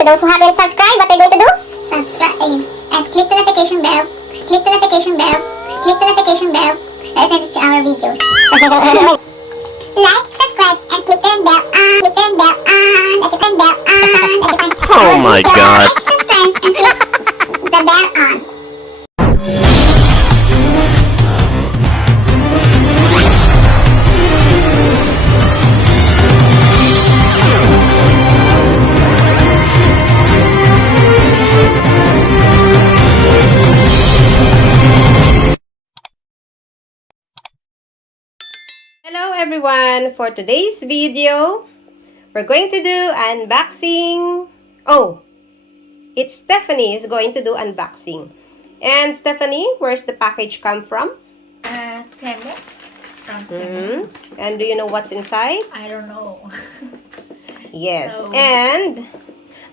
To those who haven't subscribed, what are you going to do? Subscribe and click the notification bell. Click the notification bell. Click the notification bell. And then to our videos. Like, subscribe, and click the bell on. Click the bell on. Click the bell on. Oh my God. Like, subscribe, and click the bell on. Hello everyone! For today's video, we're going to do unboxing. Oh, it's Stephanie is going to do unboxing. And Stephanie, where's the package come from? TEMU. From TEMU. And do you know what's inside? I don't know. Yes. No. And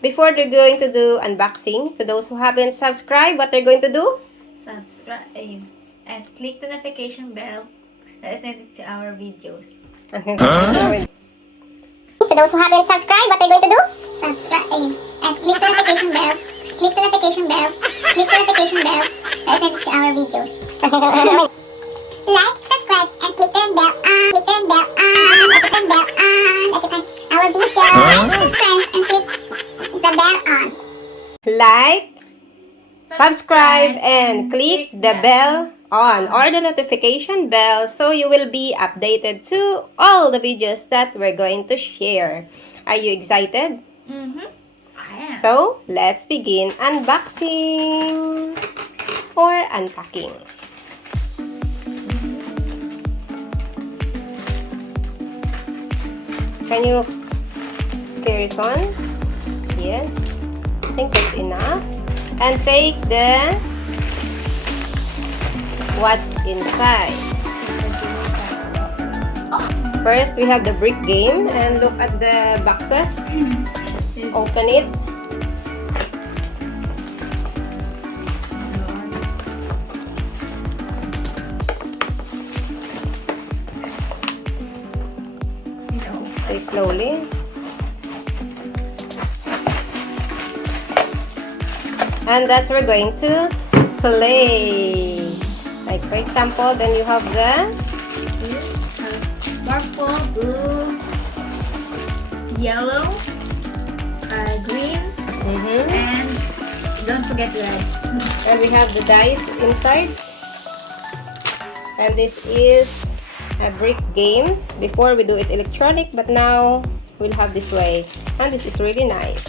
before they're going to do unboxing, to those who haven't subscribed, what they're going to do? Subscribe and click the notification bell to attend to our videos. To those who haven't subscribed, what are you going to do? Subscribe and click the notification bell. Click the notification bell. Click the notification bell. And then to our videos. Like, subscribe, and click the bell on. Click the bell on. Click the bell on. Our videos. Subscribe and click the bell on. Like, subscribe, and click the bell on or the notification bell so you will be updated to all the videos that we're going to share. Are you excited? I am. So, let's begin unboxing or unpacking. Can you carry this on? Yes. I think that's enough. And take the what's inside. First, we have the brick game, and look at the boxes. Open it. Take slowly. And that's we're going to play. Like for example, then you have the Purple, blue, yellow, green, and don't forget red. and we have the dice inside. And this is a brick game. Before we do it electronic, but now we'll have this way. And this is really nice.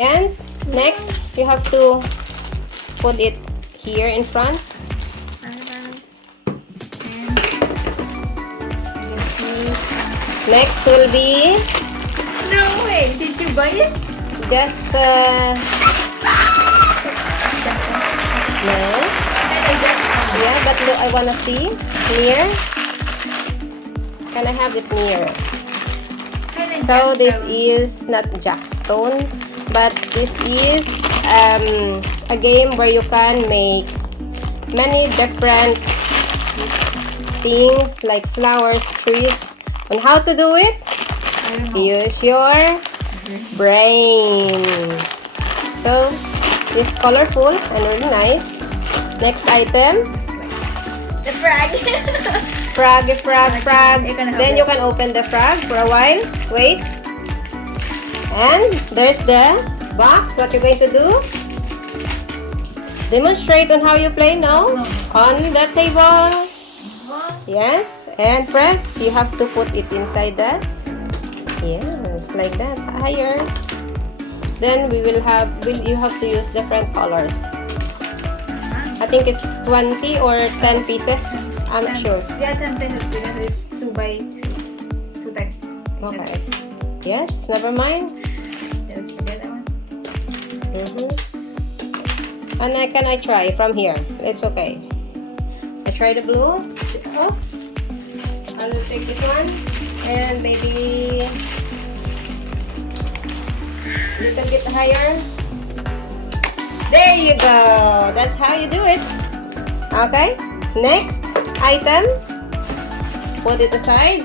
And next, you have to put it here in front. Next will be No way! Did you buy it? just no. Yeah, but look, I wanna see near. Can I have it near? So this is not jackstone, but this is a game where you can make many different things like flowers, trees. And how to do it? Use your brain. So it's colorful and really nice. Next item, The frog. frog. You can have Then it. you can open the frog for a while. Wait. And there's the box. What you're going to do? Demonstrate on how you play now. No. On the table. Yes. And press. You have to put it inside the. Yes, like that. Higher. Then you have to use different colors. I think it's 20 or 10 pieces. I'm not sure. Yeah, 10 pesos because it's 2 by 2 types. Okay. Yes, never mind. Just forget that one. And can I try from here? It's okay. I try the blue. Oh. I will take this one. And maybe little bit higher. There you go. That's how you do it. Okay. Next item. Put it aside.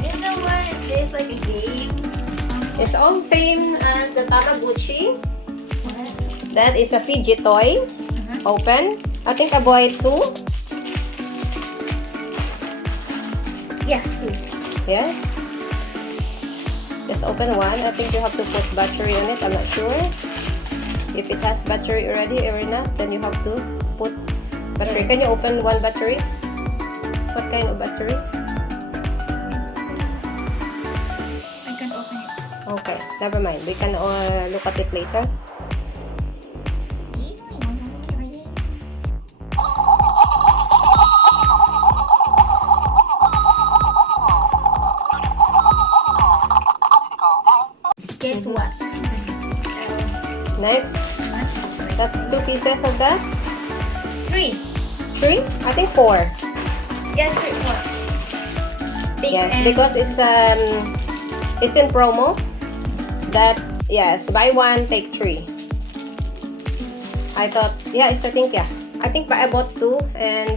You know what is this? looks like a game. It's all same as the Tamaguchi. What? That is a fidget toy. Open. I think I bought 2. Yeah, 2. Yes. Just open one. I think you have to put battery on it. I'm not sure. If it has battery already or not, then you have to put battery. Yes. Can you open one battery? What kind of battery? I can open it. Okay, never mind. We can look at it later. Guess what? Next, that's 2 pieces of that. 3. 3? I think 4. Yes, 3 more. Big Yes, and because it's in promo. That yes, buy 1 take 3. I thought yes, I think I bought 2 and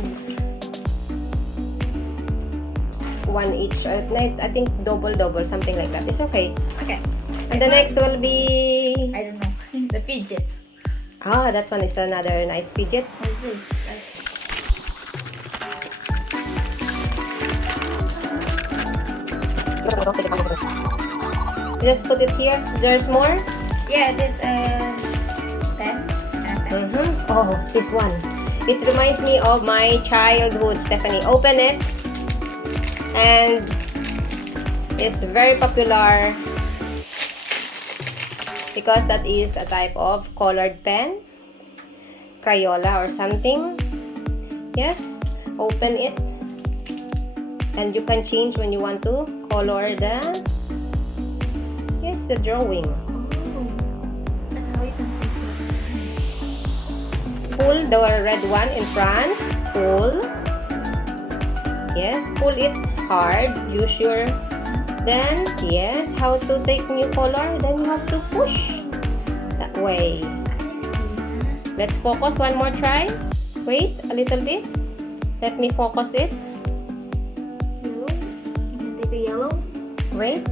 1 each. I think double something like that. It's okay. Okay. And the next will be I don't know. The fidget. that one is another nice fidget. What is this? Just put it here. There's more. Yeah, this pen. Oh, this one. It reminds me of my childhood, Stephanie. Open it. And it's very popular because that is a type of colored pen. Crayola or something. Yes. Open it. And you can change when you want to color the drawing. And how you can Pull the red one in front. Pull. Yes, pull it hard. Use your. Then, yes, how to take new color. Then you have to push. That way. Let's focus one more try. Wait a little bit. Let me focus it. Yellow. You can take a yellow. Wait.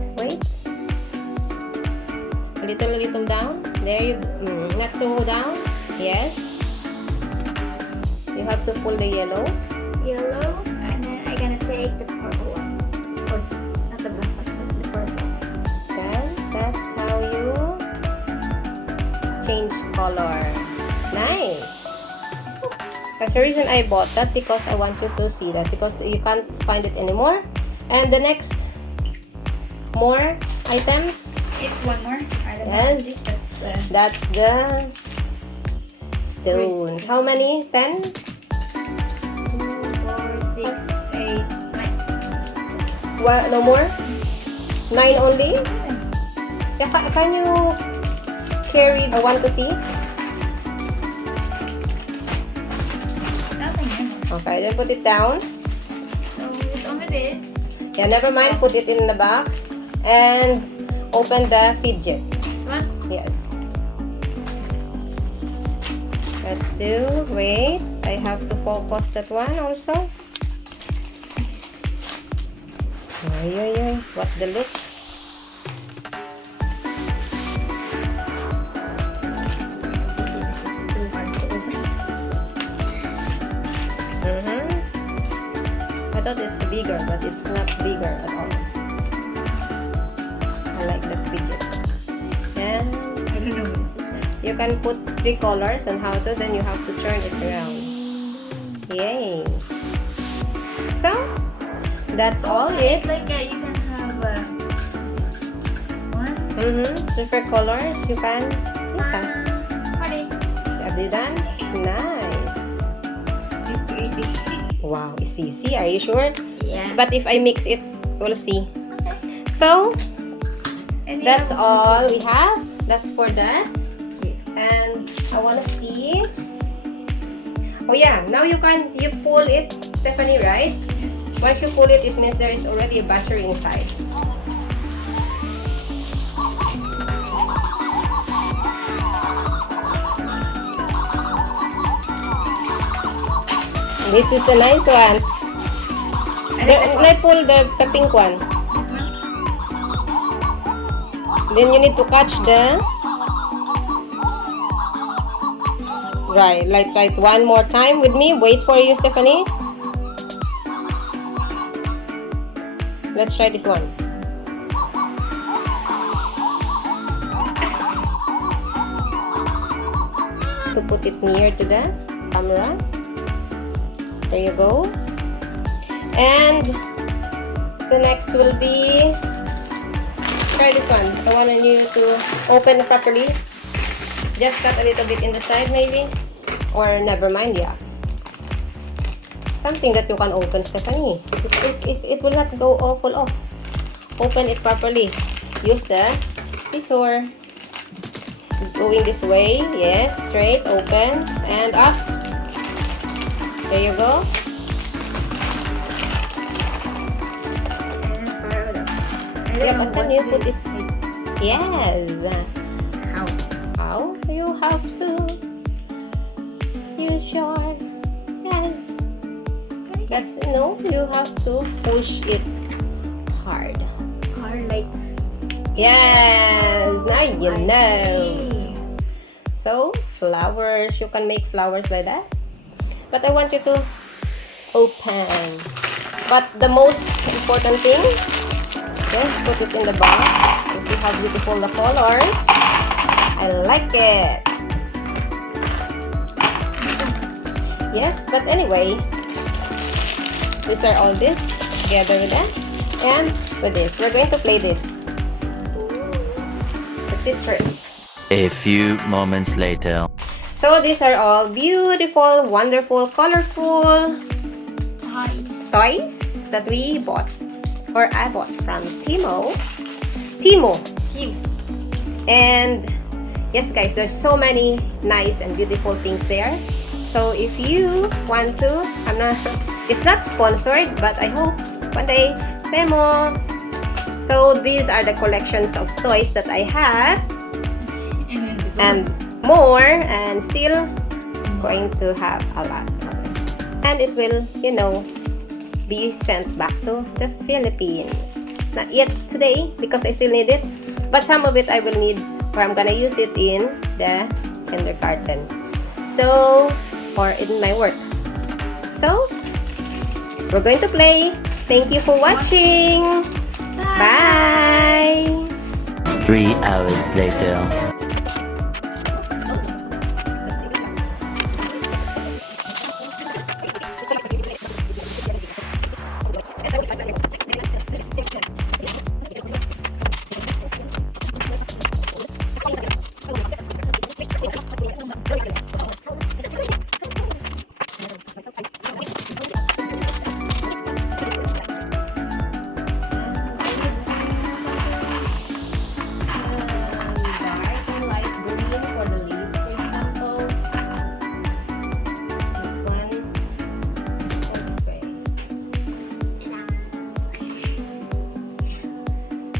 A little down. There you not so down. Yes. You have to pull the yellow. Yellow. And then I'm gonna take the purple one. Or not the black one, but the purple. Then that's how you change color. Nice. That's the reason I bought that, because I want you to see that, because you can't find it anymore. And the next more items. It's one more. I don't Yes. know. This, but, That's the stones. How many? 10? 2, 4, 6, 8, 9. Well, no more? 9 only? Yeah, can you carry? I want to see. Nothing else. Okay, then put it down. So it's only this. Yeah, never mind. Put it in the box. And open the fidget. One. Yes. Let's do. Wait. I have to focus that one also. Ay. What the look? Too hard to open. I thought it's bigger, but it's not bigger at all. I like that fidget. And I don't know. you can put 3 colors on how to, then you have to turn it around. Yay! So, that's all It's it. like you can have one. Different colors. You can. Yeah. What is? Have you done? Nice. It's too easy. Wow, it's easy. Are you sure? Yeah. But if I mix it, we'll see. Okay. So, And you that's have all we have. That's for that. And I want to see. Oh yeah, now you pull it, Stephanie, right? Once you pull it, it means there is already a battery inside. This is a nice one. Let pull the pink one. Then you need to catch the right. Let's try it one more time with me. Wait for you, Stephanie. Let's try this one. To put it near to the camera. There you go. And the next will be, try this one. I want you to open it properly. Just cut a little bit in the side maybe. Or never mind, yeah. Something that you can open, Stephanie. It will not go all full off. Open it properly. Use the scissor. Going this way. Yes, straight, open, and up. There you go. Yeah, but can you put it? Yes. How? You have to use your, yes. That's, no, you have to push it hard. Hard like. Yes, now you I know. see. So, flowers, you can make flowers like that. But I want you to open. But the most important thing, just put it in the box. You see how beautiful the colors. I like it. Yes, but anyway, these are all this together with that. And with this, we're going to play this. That's it first. A few moments later. So these are all beautiful, wonderful, colorful toys that we bought, or I bought from TEMU. And yes guys, there's so many nice and beautiful things there. So if you want to, it's not sponsored, but I hope one day, TEMU. So these are the collections of toys that I have. And more, and still going to have a lot. And it will, you know, be sent back to the Philippines. Not yet today, because I still need it. But some of it I will need, or I'm gonna use it in the kindergarten. So, or in my work. So, we're going to play. Thank you for watching. Bye. 3 hours later.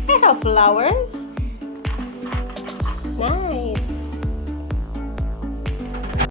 I have flowers. Nice.